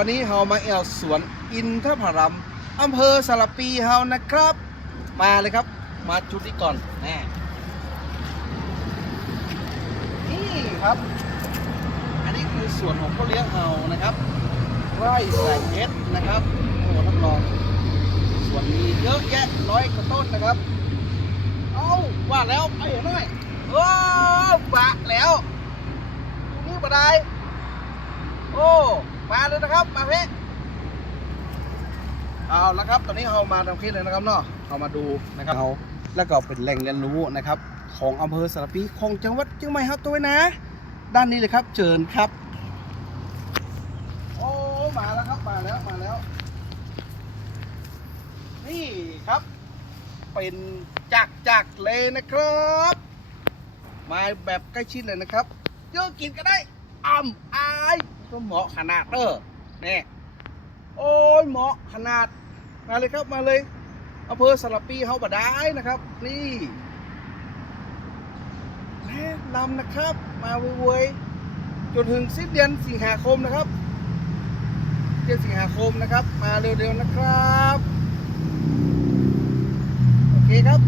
วันนี้เฮามาแอวสวนอินทผลัมอำเภอสารปีเฮานะครับ มาเลยครับ มาจุดนี้ก่อนแน่นี่ครับ อันนี้คือสวนของพ่อเลี้ยงเฮานะครับ ไร่แสงเพชรนะครับโอ้ท่านรองสวนมีเยอะแยะร้อยกว่าต้นนะครับ เอาว่าแล้วไปเห็นหน่อยโอ้ปะแล้วนี้บันได้ มาเลยนะครับ มาเพ่เอาละครับ ตอนนี้เรามาทำคลิปเลยนะครับเนาะเรามาดูนะครับเอาแล้วก็เป็นแหล่งเรียนรู้นะครับ ของอำเภอสารพีของจังหวัดเชียงใหม่ครับตัวนะ ด้านนี้เลยครับเชิญครับโอ้มาแล้วครับมาแล้วมาแล้ว นี่ครับ เป็นจักจักๆเลยนะครับ มาแบบใกล้ชิดเลยนะครับเยอะกินก็ได้อ่ำอาย ก็เหมาะขนาดเด้อนี่โอ้ยเหมาะขนาดมาเลยครับมาเลยอำเภอสารปีเฮาบดายนะครับ นี่แนะนำนะครับ มาเว้ยจนถึงสิ้นเดือนสิงหาคมนะครับเดือนสิงหาคมนะครับ มาเร็วๆนะครับ โอเคครับ